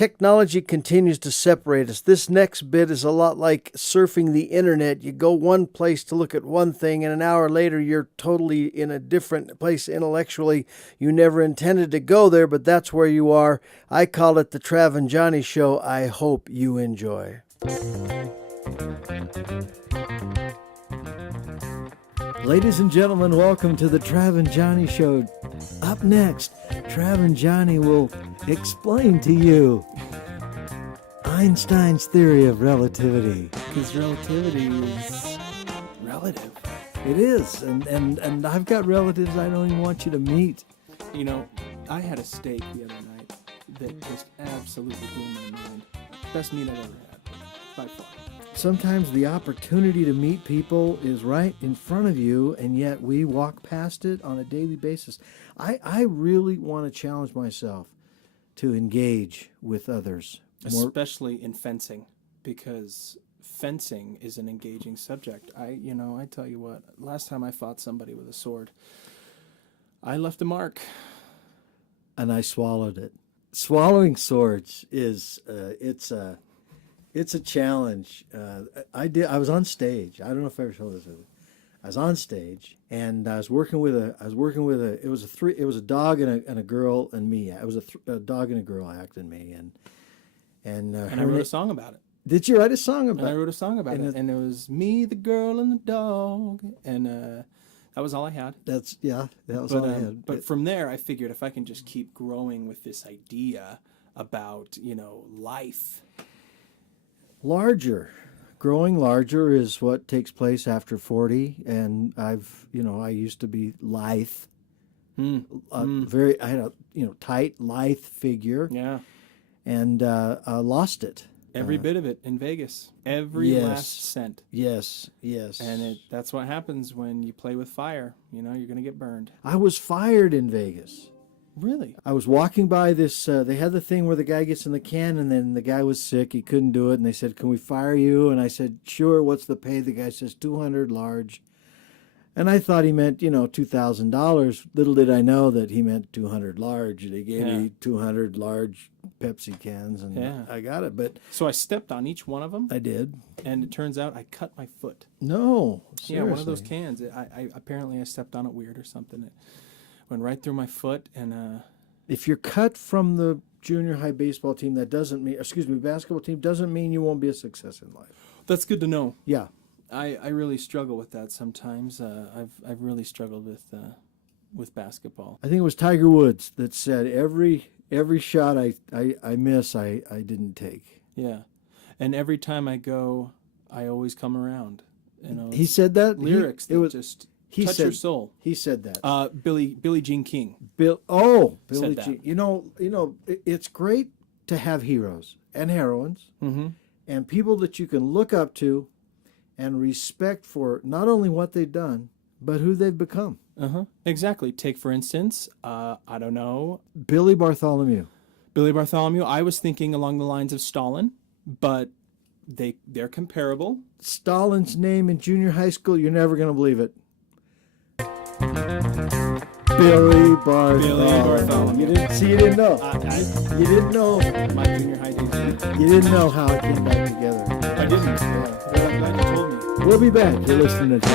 Technology continues to separate us. This next bit is a lot like surfing the internet. You go one place to look at one thing, and an hour later you're totally in a different place intellectually. You never intended to go there, but that's where you are. I call it the Trav and Johnny Show. I hope you enjoy. Ladies and gentlemen, welcome to the Trav and Johnny Show. Up next, Trav and Johnny will explain to you Einstein's theory of relativity. Because relativity is relative. It is, and I've got relatives I don't even want you to meet. You know, I had a steak the other night that just absolutely blew my mind. Best meat I've ever had, by far. Sometimes the opportunity to meet people is right in front of you, and yet we walk past it on a daily basis. I really want to challenge myself to engage with others. Especially in fencing, because fencing is an engaging subject. I tell you what, last time I fought somebody with a sword, I left a mark. And I swallowed it. Swallowing swords is, it's a challenge. I was on stage. I don't know if I ever told this. I was on stage, and I was working with a. It was a dog and a girl and me. It was a dog and a girl acting me, and I wrote a song about it. Did you write a song about it? And I wrote a song about it, and it was me, the girl, and the dog, and that was all I had. That was all I had. But from there, I figured if I can just keep growing with this idea about life. Growing larger is what takes place after 40, and I used to be lithe, I had a tight, lithe figure, and lost it. Every bit of it in Vegas, every last cent. Yes. And that's what happens when you play with fire. You're gonna get burned. I was fired in Vegas. Really? I was walking by this, they had the thing where the guy gets in the can, and then the guy was sick, he couldn't do it, and they said, "Can we fire you?" And I said, "Sure, what's the pay?" The guy says, $200 large. And I thought he meant, $2,000. Little did I know that he meant 200 large. They gave me 200 large Pepsi cans, and I got it. But so I stepped on each one of them. I did. And it turns out I cut my foot. No, seriously. Yeah, one of those cans. I stepped on it weird or something. It went right through my foot, and if you're cut from the junior high baseball team, basketball team, doesn't mean you won't be a success in life. That's good to know. Yeah. I really struggle with that sometimes. I've really struggled with basketball. I think it was Tiger Woods that said every shot I miss I didn't take. Yeah, and every time I go, I always come around. He said that lyrics. He touch your soul. He said that. Billie Jean King. Billie Jean. It's great to have heroes and heroines and people that you can look up to and respect for not only what they've done, but who they've become. Exactly. Take, for instance, I don't know. Billy Bartholomew. I was thinking along the lines of Stalin, but they're comparable. Stalin's name in junior high school, you're never going to believe it. Billy Bartholomew. You didn't know. You didn't know. My junior high days. You didn't know how it came back together. I didn't. But I'm glad you told me. We'll be back. You're listening to